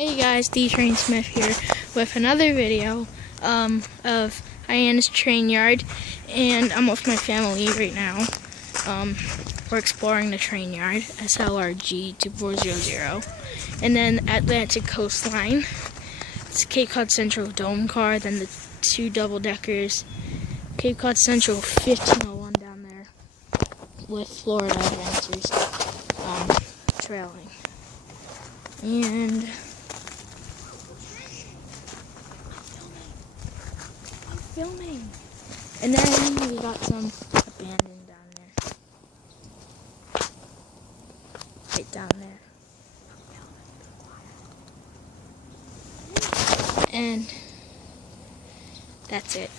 Hey guys, D-Train Smith here with another video of Hyannis train yard, and I'm with my family right now. We're exploring the train yard, SLRG 2400, and then Atlantic Coastline. It's Cape Cod Central Dome car, then the two double-deckers, Cape Cod Central 1501 down there with Florida Adventures trailing. And filming. And then we got some abandoned down there. Right down there. And that's it.